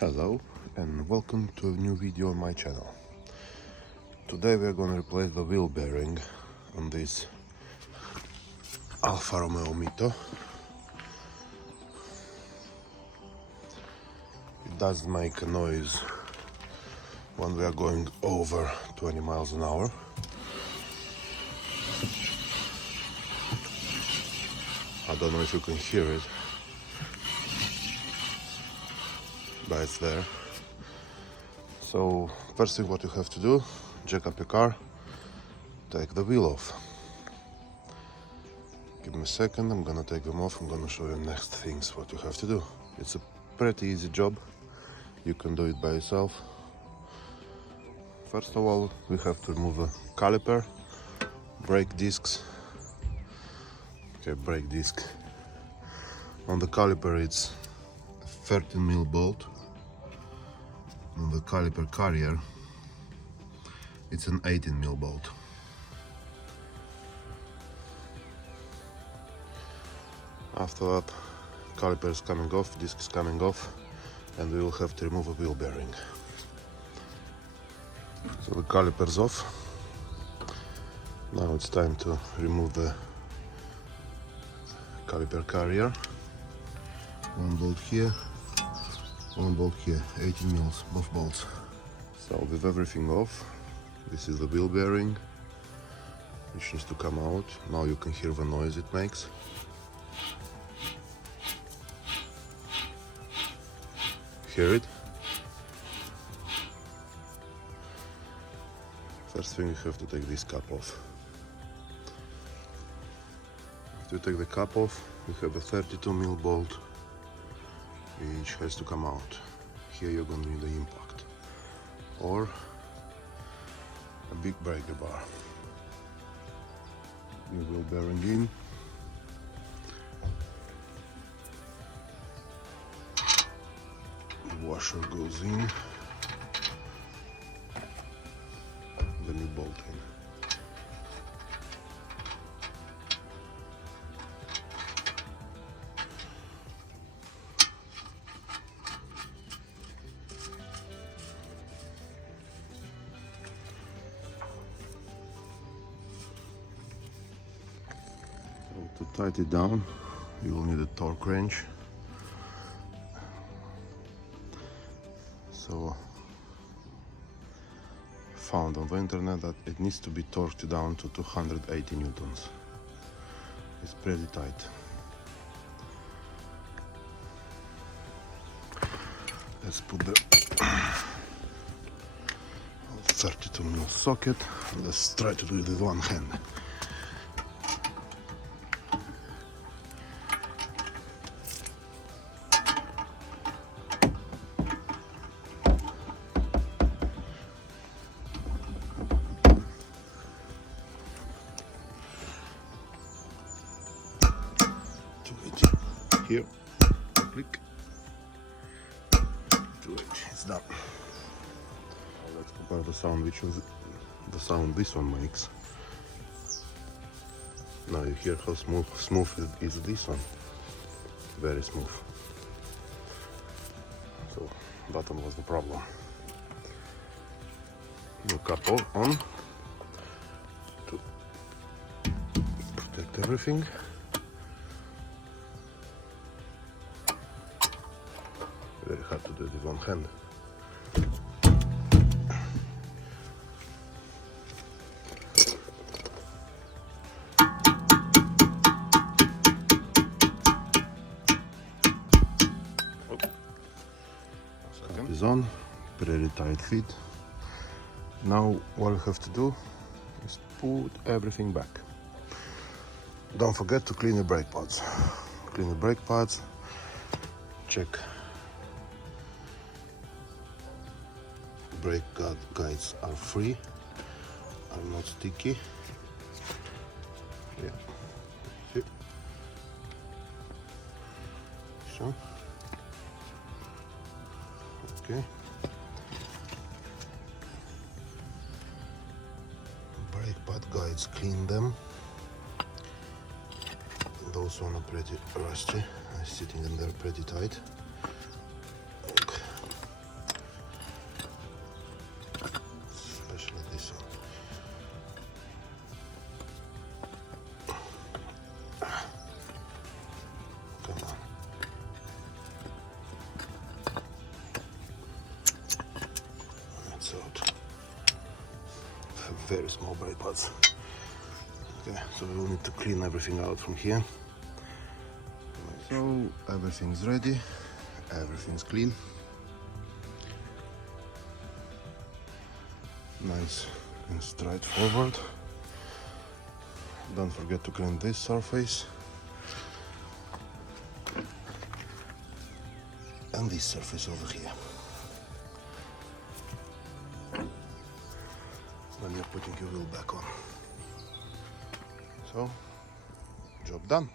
Hello and welcome to a new video on my channel. Today we are going to replace the wheel bearing on this Alfa Romeo Mito. It does make a noise when we are going over 20 miles an hour. I don't know if you can hear it, but it's there. So first thing what you have to do, jack up your car, take the wheel off. Give me a second, I'm gonna take them off. I'm gonna show you next things what you have to do. It's a pretty easy job, you can do it by yourself. First of all, we have to remove a caliper, brake discs. Okay, brake disc. On the caliper it's a 13mm bolt. On the caliper carrier it's an 18mm bolt. After that, caliper is coming off, disc is coming off, and we will have to remove a wheel bearing. So the caliper is off. Now it's time to remove the caliper carrier. One bolt here, one bolt here, 18 mils, both bolts. So with everything off, this is the wheel bearing, which needs to come out. Now you can hear the noise it makes. Hear it? First thing, you have to take this cap off. After you take the cap off, you have a 32mm bolt, which has to come out. Here you're going to need the impact or a big breaker bar. New wheel bearing in. The washer goes in. The new bolt in. To tighten it down, you will need a torque wrench. So, found on the internet that it needs to be torqued down to 280 newtons. It's pretty tight. Let's put the 32mm socket. Let's try to do it with one hand. Here, click, 2H, it's done. Now let's compare the sound the sound this one makes. Now you hear how smooth is this one. Very smooth. So that one was the problem. New cap on to protect everything. Very hard to do it with one hand. Second is on, pretty tight fit. Now what you have to do is put everything back. Don't forget to clean the brake pads. Clean the brake pads, check brake guides are free, are not sticky. Yeah, see? So, okay. Brake pad guides, clean them. Those one are pretty rusty, sitting in there pretty tight. Okay. very small brake pads. Okay, so we will need to clean everything out from here. So everything's ready, everything's clean. Nice and straightforward. Don't forget to clean this surface and this surface over here when you're putting your wheel back on. So, job done.